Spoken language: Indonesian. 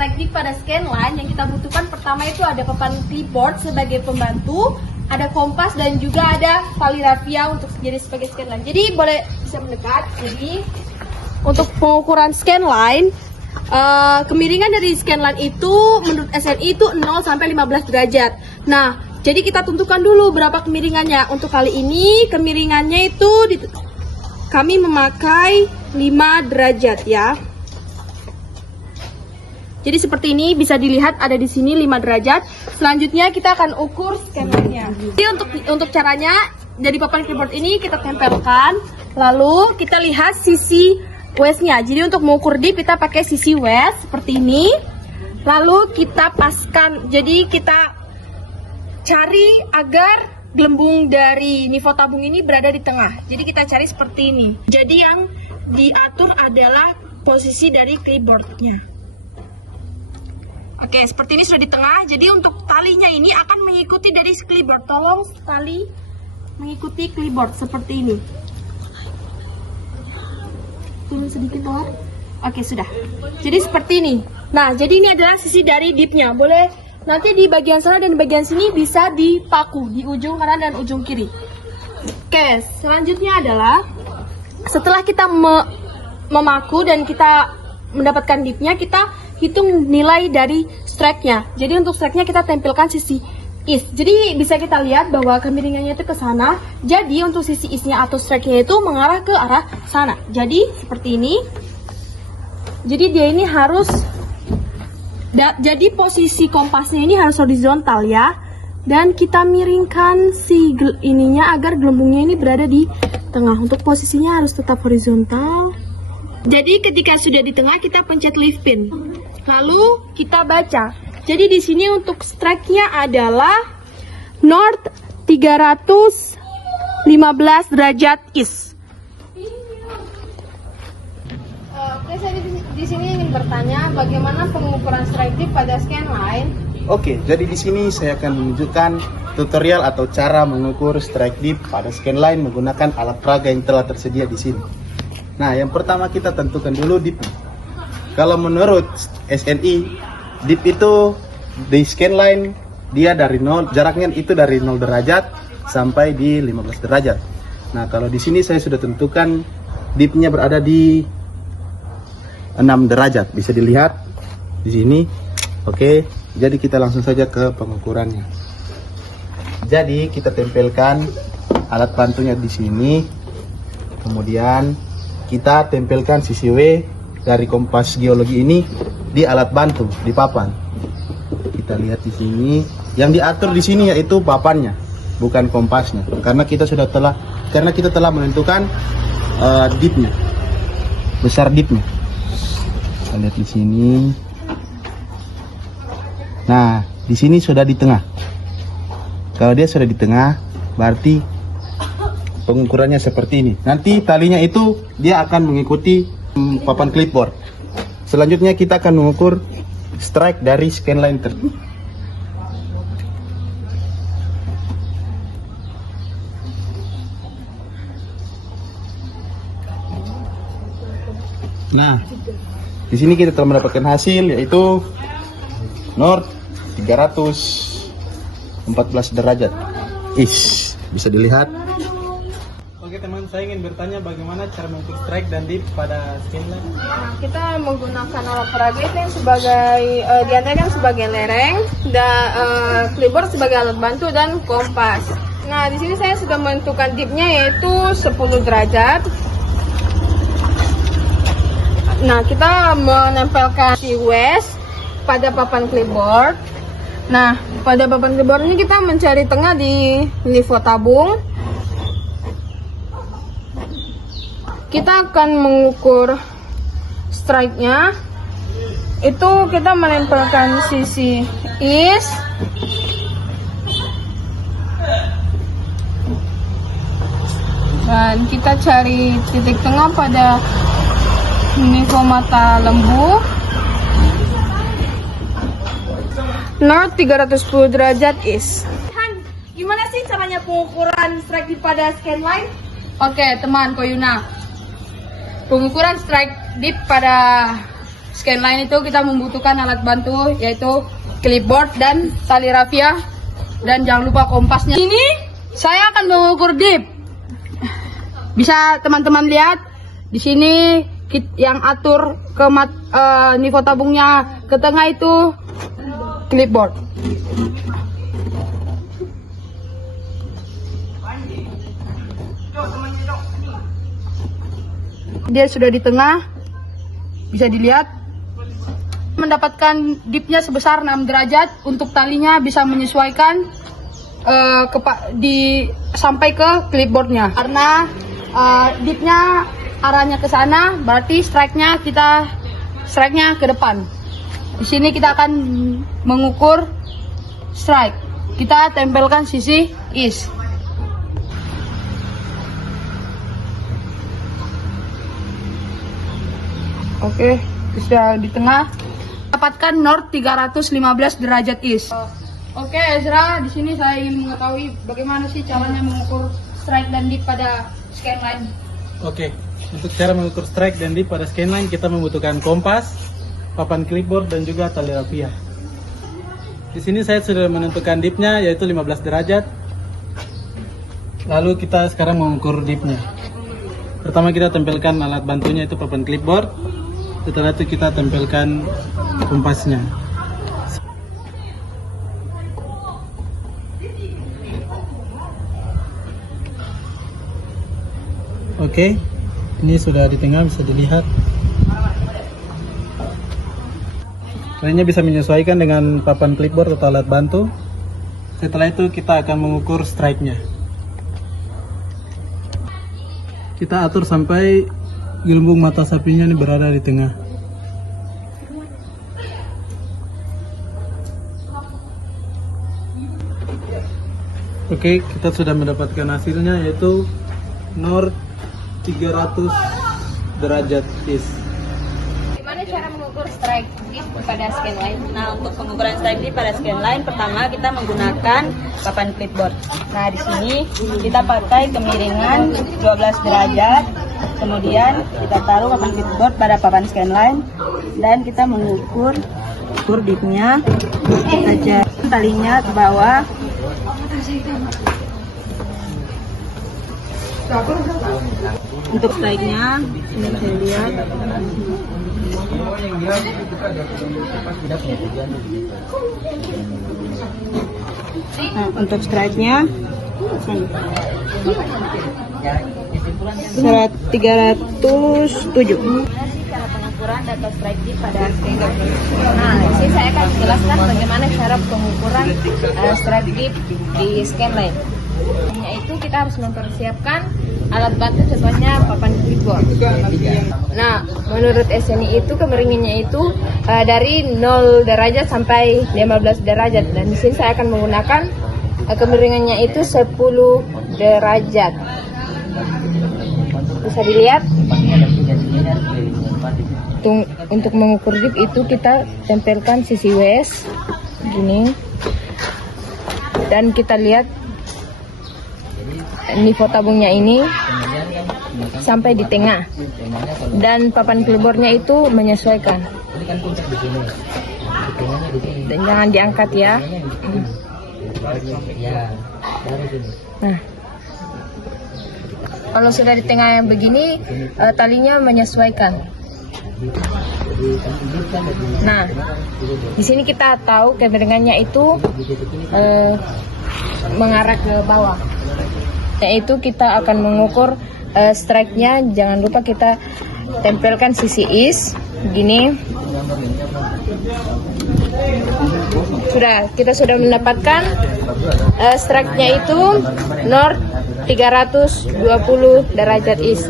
strike dip pada scanline, yang kita butuhkan pertama itu ada papan clipboard sebagai pembantu, ada kompas dan juga ada tali rafia untuk jadi sebagai scanline. Jadi boleh bisa mendekat. Jadi untuk pengukuran scanline, kemiringan dari scanline itu menurut SNI itu 0 sampai 15 derajat. Nah, jadi kita tentukan dulu berapa kemiringannya. Untuk kali ini kemiringannya itu kami memakai 5 derajat ya. Jadi seperti ini bisa dilihat ada di sini 5 derajat. Selanjutnya kita akan ukur scanline-nya. Jadi untuk caranya dari papan clipboard ini kita tempelkan, lalu kita lihat sisi waste-nya. Jadi untuk mengukur dip kita pakai sisi waste seperti ini. Lalu kita paskan. Jadi kita cari agar gelembung dari nivou tabung ini berada di tengah. Jadi kita cari seperti ini. Jadi yang diatur adalah posisi dari clipboard-nya. Oke, seperti ini sudah di tengah. Jadi untuk talinya ini akan mengikuti dari clipboard. Tolong tali mengikuti clipboard seperti ini. Turun sedikit keluar. Oke, sudah. Jadi seperti ini. Nah, jadi ini adalah sisi dari dipnya. Boleh nanti di bagian sana dan di bagian sini bisa dipaku di ujung kanan dan ujung kiri. Oke, selanjutnya adalah setelah kita memaku dan kita mendapatkan dipnya, kita hitung nilai dari strike-nya. Jadi untuk strike-nya kita tempelkan sisi is. Jadi bisa kita lihat bahwa kemiringannya itu ke sana. Jadi untuk sisi is-nya atau strike-nya itu mengarah ke arah sana. Jadi seperti ini. Jadi dia ini harus jadi posisi kompasnya ini harus horizontal ya. Dan kita miringkan si ininya agar gelembungnya ini berada di tengah. Untuk posisinya harus tetap horizontal. Jadi ketika sudah di tengah kita pencet lift pin. Lalu kita baca. Jadi di sini untuk strike-nya adalah north 315 derajat east. Oke, saya di sini ingin bertanya bagaimana pengukuran strike dip pada scanline. Oke, jadi di sini saya akan menunjukkan tutorial atau cara mengukur strike dip pada scanline menggunakan alat peraga yang telah tersedia di sini. Nah, yang pertama kita tentukan dulu dip. Kalau menurut SNI, dip itu di scanline dia dari 0, jaraknya itu dari 0 derajat sampai di 15 derajat. Nah, kalau di sini saya sudah tentukan dipnya berada di 6 derajat. Bisa dilihat di sini. Oke, jadi kita langsung saja ke pengukurannya. Jadi kita tempelkan alat bantunya di sini. Kemudian kita tempelkan sisi W dari kompas geologi ini di alat bantu di papan. Kita lihat di sini. Yang diatur di sini yaitu papannya, bukan kompasnya. Karena kita telah menentukan dipnya, besar dipnya. Kita lihat di sini. Nah, di sini sudah di tengah. Kalau dia sudah di tengah, berarti pengukurannya seperti ini. Nanti talinya itu dia akan mengikuti papan clipboard. Selanjutnya kita akan mengukur strike dari scanline tersebut. Nah, di sini kita telah mendapatkan hasil yaitu north 314 derajat. Bisa dilihat. Oke teman, saya ingin bertanya bagaimana cara mengukur strike dan dip pada scanline. Nah, kita menggunakan alat peraga itu yang sebagai diantaranya sebagai lereng, dan clipboard sebagai alat bantu dan kompas. Nah, di sini saya sudah menentukan dipnya yaitu 10 derajat. Nah, kita menempelkan si waste pada papan clipboard. Nah, pada papan clipboard ini kita mencari tengah di nivou tabung. Kita akan mengukur strike-nya. Itu kita menempelkan sisi is. Dan kita cari titik tengah pada nivou mata lembu. North 310 derajat is. Gimana sih caranya pengukuran strike dip pada scanline? Oke, teman Koyuna. Pengukuran strike dip pada scanline itu kita membutuhkan alat bantu yaitu clipboard dan tali rafia, dan jangan lupa kompasnya. Ini saya akan mengukur dip. Bisa teman-teman lihat di sini yang atur ke nivou tabungnya ke tengah itu clipboard. Dia sudah di tengah, bisa dilihat. Mendapatkan dipnya sebesar 6 derajat. Untuk talinya bisa menyesuaikan sampai ke clipboardnya. Karena dipnya arahnya ke sana, berarti strike-nya ke depan. Di sini kita akan mengukur strike. Kita tempelkan sisi is. Oke, sudah di tengah. Dapatkan north 315 derajat is. Oke, Ezra, di sini saya ingin mengetahui bagaimana sih caranya mengukur strike dan dip pada scanline. Oke, untuk cara mengukur strike dan dip pada scanline kita membutuhkan kompas, papan clipboard dan juga tali rafia. Di sini saya sudah menentukan dipnya yaitu 15 derajat. Lalu kita sekarang mengukur dipnya. Pertama kita tempelkan alat bantunya itu papan clipboard. Setelah itu kita tempelkan kompasnya. Oke, ini sudah di tengah, bisa dilihat. Lainnya bisa menyesuaikan dengan papan clipboard atau alat bantu. Setelah itu kita akan mengukur strike-nya. Kita atur sampai gelembung mata sapinya ini berada di tengah. Oke, kita sudah mendapatkan hasilnya yaitu north 300 derajat is. Gimana cara mengukur strike dip pada scanline? Nah, untuk pengukuran strike dip pada scanline, pertama kita menggunakan papan clipboard. Nah, di sini kita pakai kemiringan 12 derajat. Kemudian kita taruh papan clipboard pada papan scanline dan kita mengukur dipnya. Kita talinya ke bawah. Untuk strike-nya ini bisa lihat. Nah, untuk strike-nya 307. Cara pengukuran data strike dip pada scanline. Nah, di sini saya akan jelaskan bagaimana cara pengukuran strike dip di scanline. Yaitu kita harus mempersiapkan alat bantu, contohnya papan clipboard. Nah, menurut SNI itu kemiringannya itu dari 0 derajat sampai 15 derajat, dan di sini saya akan menggunakan kemiringannya itu 10 derajat. Bisa dilihat. Untuk mengukur dip itu kita tempelkan sisi west gini, dan kita lihat nivou tabungnya ini sampai di tengah, dan papan clipboardnya itu menyesuaikan, dan jangan diangkat ya. Nah, kalau sudah di tengah yang begini, talinya menyesuaikan. Nah, di sini kita tahu kemiringannya itu mengarah ke bawah. Yaitu kita akan mengukur strike-nya. Jangan lupa kita tempelkan sisi is gini. Kita sudah mendapatkan strike-nya itu north 320 derajat is.